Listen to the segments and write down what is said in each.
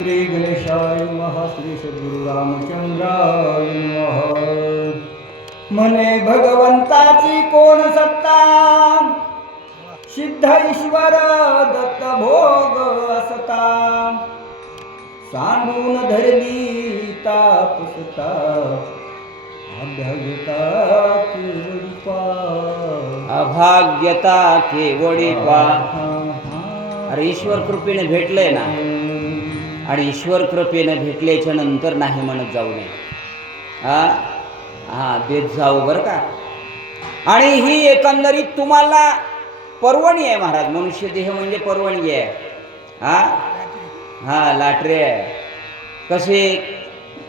श्री गणेशाय नमः. श्री सद्गुरु रामचंद्राय नमः. म्हणे भगवंताची कोण सत्ता, सिद्ध ईश्वर दत्त भोग असता. सांडून धरली तापसता, अभाग्यता केवळीपा. अभाग्यता केवळीपा. अरे ईश्वर कृपेने भेटलंय ना, आणि ईश्वर कृपेने भेटल्याच्या नंतर नाही म्हणत जाऊ नये. हा देत जाऊ बरं का. आणि ही एकंदरीत तुम्हाला पर्वणी आहे महाराज. मनुष्य देह म्हणजे पर्वणी आहे. हा लाटरी आहे. कसे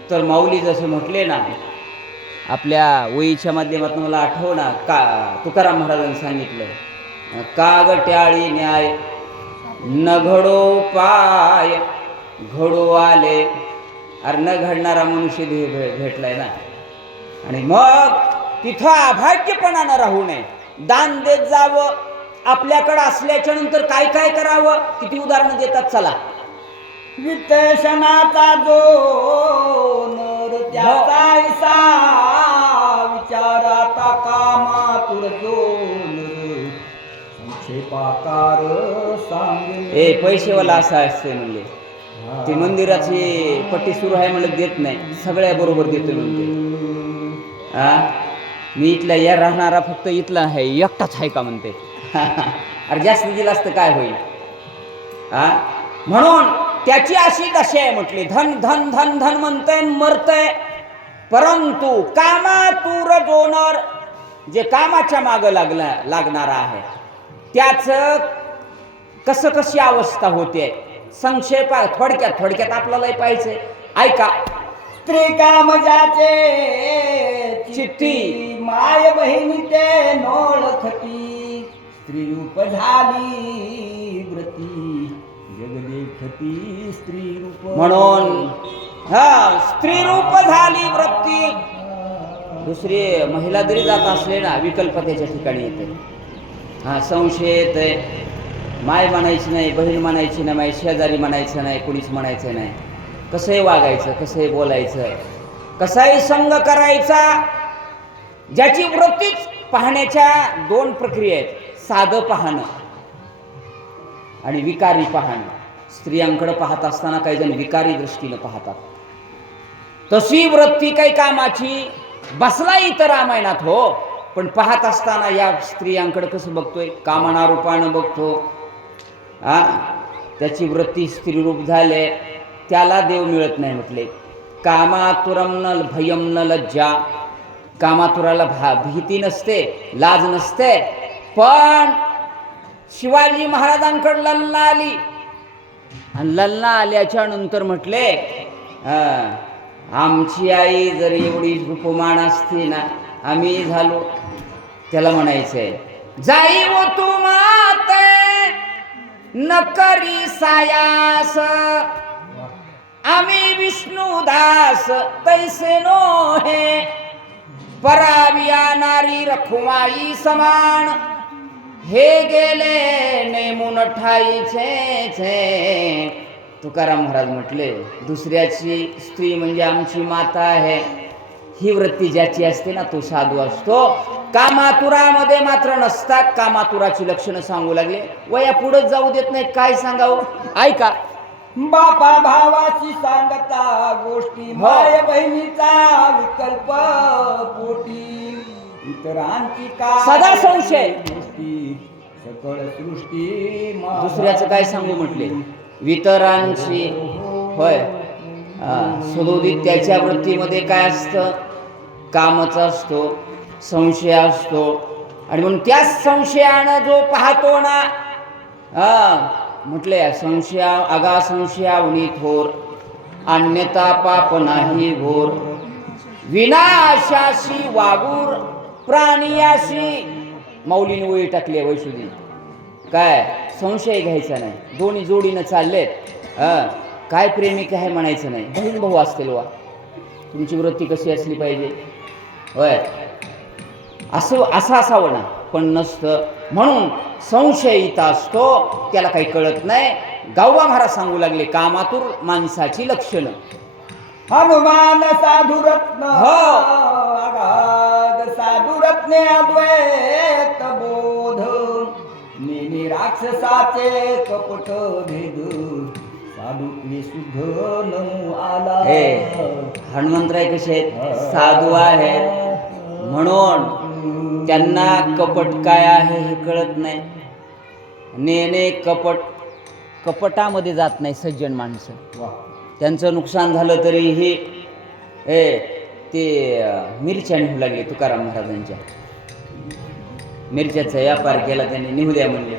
तर माऊली जसे म्हटले ना, आपल्या वयीच्या माध्यमातून मला आठव ना, का तुकाराम महाराजांनी सांगितलं, कागट्याळी न्याय न घडो पाय घडो आले. अरे न घडणारा मनुष्य देह भेटलाय ना. आणि मग तिथं अभाग्यपणानं राहू नये, दान देत जावं. आपल्याकडं असल्याच्या नंतर काय काय करावं, किती उदाहरणं देतात चला. वित्तशनाचा जो नर त्याचा ऐसा, विचाराता कामातुर जो नर संक्षेपाकार सांगे. ए पैसेवाला असा असते म्हणले, ते मंदिराची पट्टी सुरू आहे म्हणलं देत नाही, सगळ्या बरोबर देतो म्हणते. मी इथला या राहणारा फक्त इथला आहे, एकटाच आहे का म्हणते. अरे जास्त दिलं असतं काय होईल. म्हणून त्याची अशी दशा आहे म्हटली, धन धन धन धन म्हणतंय मरतय. परंतु कामातुर जोनर, जे कामाच्या मागं लागणारा आहे, त्याच कसं कशी अवस्था होते. संक्षेप थोडक्यात आपल्याला पाहिजे. ऐका. स्त्री काम ज्याचे चित्ती, माय बहिणी ते नोळखती. स्त्री रूप झाली व्रती, जग देखती स्त्री रूप. म्हणून स्त्री रूप झाली वृत्ती. दुसरी महिला जरी जात असले ना, विकल्पतेच्या ठिकाणी येते. संशय येतंय. माय म्हणायची नाही, बहीण म्हणायची नाही, शेजारी म्हणायचं नाही, कुणीच म्हणायचं नाही. कसंही वागायचं, कसंही बोलायचं, कसाही संग करायचा. ज्याची वृत्तीच पाहण्याच्या दोन प्रक्रिया आहेत, साधं पाहणं आणि विकारी पाहणं. स्त्रियांकडे पाहत असताना काही जण विकारी दृष्टीनं पाहतात. तशी वृत्ती काही कामाची बसला इतर रामायणात हो, पण पाहत असताना या स्त्रियांकडे कसं बघतोय, कामना रूपानं बघतो. त्याची वृत्ती स्त्रीरूप झाले, त्याला देव मिळत नाही म्हटले. कामातुरम न भयम न लज्जा. कामातुराला भीती नसते, लाज नसते. पण शिवाजी महाराजांकडे ललना आली, आणि ललना आल्याच्या नंतर म्हटले, आमची आई जर एवढी रूपमान असती ना, आम्ही झालो. त्याला म्हणायचंय, जाई वो तू माते न करी सायास, आम्ही विष्णुदास तैसे नो हे. पराविया नारी रखुमाई समान, हे गेले नेमून ठाईचे छे. तुकाराम महाराज म्हटले, दुसऱ्याची स्त्री म्हणजे आमची माता आहे. ही वृत्ती ज्याची असते ना, तो साधू असतो. कामातुरामध्ये मात्र नसतात. कामातुराची लक्षणं सांगू लागले, वया पुढे जाऊ देत नाहीत. काय सांगावं, ऐका. बापा भावाची सांगता गोष्टी, माय बहिणीचा विकल्प पोटी. इतरांची का सदा संशय, सकळ सृष्टी. दुसऱ्याचं काय सांगू म्हटले, वितरांची होय. सदोदित त्याच्या वृत्तीमध्ये काय असतं, कामच असतो, संशय असतो. आणि म्हणून त्याच संशयानं जो पाहतो ना, म्हटले संशया आगा संशयावनी थोर, अन्यथा पाप नाही घोर. विनाशाशी वागूर प्राणियाशी. माऊलीने वळी टाकली वैशुदी. काय संशय घ्यायचा नाही. दोन्ही जोडीनं चाललेत. काय प्रेमिक आहे म्हणायचं नाही. बहीण भाऊ असतील वा. तुमची वृत्ती कशी असली पाहिजे होय, असं असावं ना, पण नसतं. म्हणून संशयित असतो, त्याला काही कळत नाही. गावबा महाराज सांगू लागले कामातूर माणसाची लक्षणं. हनुमान साधु रत्न हो. अगाध साधु रत्ने अद्वैत बोध नेने राक्षसाचे कपट भेद साधुत्वे शुद्ध नमो आला. हे हनुमंतराय कसे आहेत? साधू आहेत म्हणून त्यांना कपट काय आहे हे कळत नाही. नेने कपटामध्ये जात नाही सज्जन माणसं. वा. त्यांचं नुकसान झालं तरीही ते मिरच्या निघू लागले तुकाराम महाराजांच्या. मिरच्याचा व्यापार केला त्यांनी, निघू द्या म्हणले.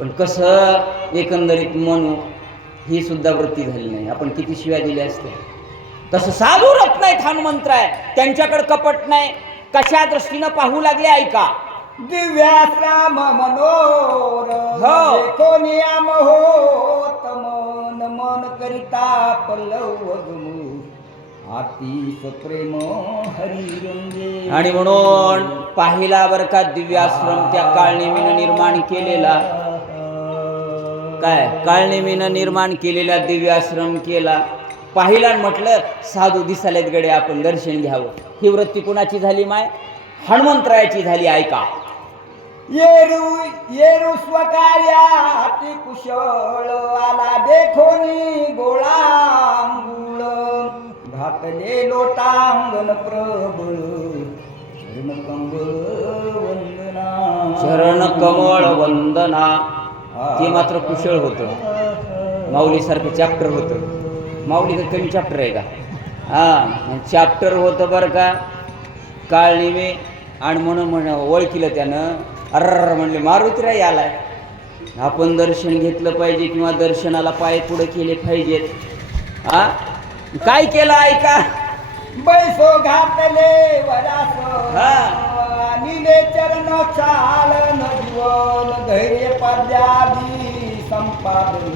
पण कसं एकंदरीत म्हणू ही सुद्धा वृत्ती झाली नाही. आपण किती शिव्या दिल्या असते. तसं साधू रत्न आहेत हनुमंतराय, त्यांच्याकडे कपट नाही. कशा दृष्टीनं पाहू लागले ऐका. दिव्याश्राम मनोर हो. देखो नियम होत मन मन करिता पल्लव गमू आतिश प्रेम हरी रंगे. आणि म्हणून पाहिला बर का दिव्याश्रम त्या काळनेमीनं निर्माण केलेला. काय काळनेमीनं निर्माण केलेला दिव्याश्रम केला. पाहिला आणि म्हटलं साधू दिसालेत गडे, आपण दर्शन घ्यावं. ही वृत्ती कुणाची झाली माय? हनुमंतरायाची झाली. ऐका. येरू स्वकार्याती कुशळ आला देखोनी गोळांगुळ घातले लोटांगण प्रबळ चरण कमळ वंदना. ते मात्र कुशळ होतं. माऊलीसारखं चॅप्टर होतं. माऊली तर कमी चॅप्टर आहे का? चॅप्टर होतं बरं का काळनिमी. आणि म्हणून ओळखीलं त्यानं. अर्र म्हणले मारुतीराय आलाय, आपण दर्शन घेतलं पाहिजे किंवा दर्शनाला पाय पुढे केले पाहिजेत. काय केलं ऐका. बैसो घातले वरास निले चरण चालन जीवन धैर्य पद्यादी संपादन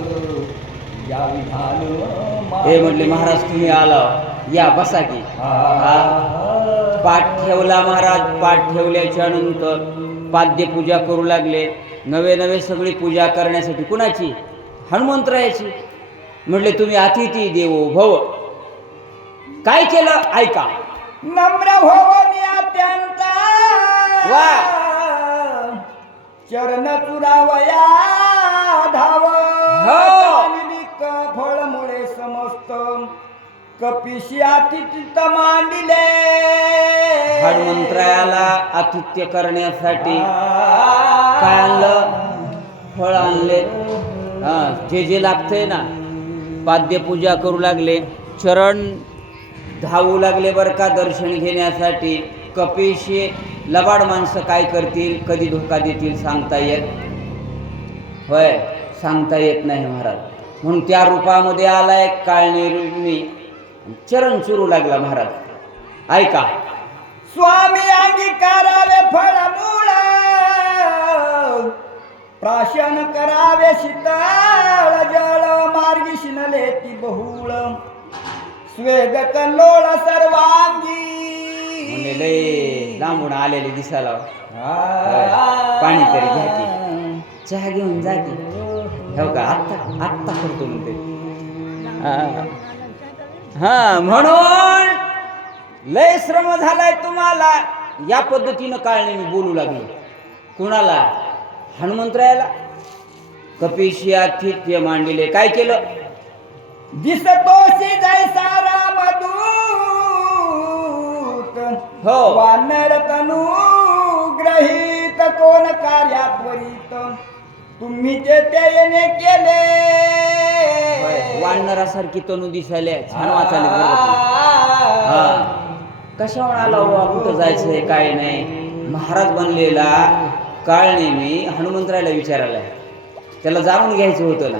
या विधान. हे म्हटले महाराज तुम्ही आला, या बसा की. पाठ ठेवला महाराज. पाठ ठेवल्याच्या नंतर पाद्यपूजा करू लागले. नवे नवे सगळी पूजा करण्यासाठी कुणाची? हनुमंतरायाची. म्हटले तुम्ही अतिथी देवो भव. काय केलं ऐका. नम्र भवनी अत्यंत वा. चरण चुरावया धाव फळमुळे समस्त कपिशी आतिथ्य मांडिले. हनुमंतरायाला आतिथ्य करण्यासाठी काय आणलं? फळ आणले. जे जे लागतंय ना. पाद्यपूजा करू लागले. चरण धावू लागले बरं का दर्शन घेण्यासाठी. कपिशी लबाड माणसं काय करतील, कधी धोका देतील सांगता येत होय, सांगता येत नाही महाराज. म्हणून त्या रूपामध्ये आलाय काळनेमी. चरण चुरू लागला महाराज. ऐका. स्वामी अंगीकारावे फळमूळ प्राशन करावे शीतळ जळ मार्गी शिनले ती बहुळ स्वेग कल्लोळ सर्वांगी. लय लांबून आलेले दिसायला. पाणी तरी घ्या की, चहा घेऊन जा की. हो का आत्ता आत्ता करतो म्हणते. म्हणून लय श्रम झालाय तुम्हाला. या पद्धतीनं काळनेमी बोलू लागले. कुणाला? हनुमंतरायाला. कपिशी आतिथ्य मांडिले. काय केलं? दिसतोशी जैसा रामदूत हो. वानर तनू ग्रहीत कोण कार्यात त्वरित तुम्ही जे त्याने केले. वानरासारखी तनू दिसायला छान वाचायला. कशावर आला बाबा, कुठं जायचंय काय नाही. महाराज बनलेला काळनेमी हनुमंतरायाला विचारायला. त्याला जाणून घ्यायचं होतं ना.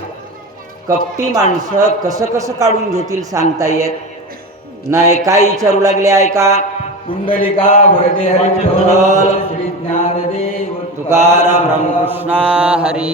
कपटी माणसं कसं कसं काढून घेतील सांगता येत नाही. काय विचारू लागले ऐका. कुंडलिका वरदे हरी विठ्ठल श्री ज्ञानदेव तुकाराम रामकृष्ण हरी.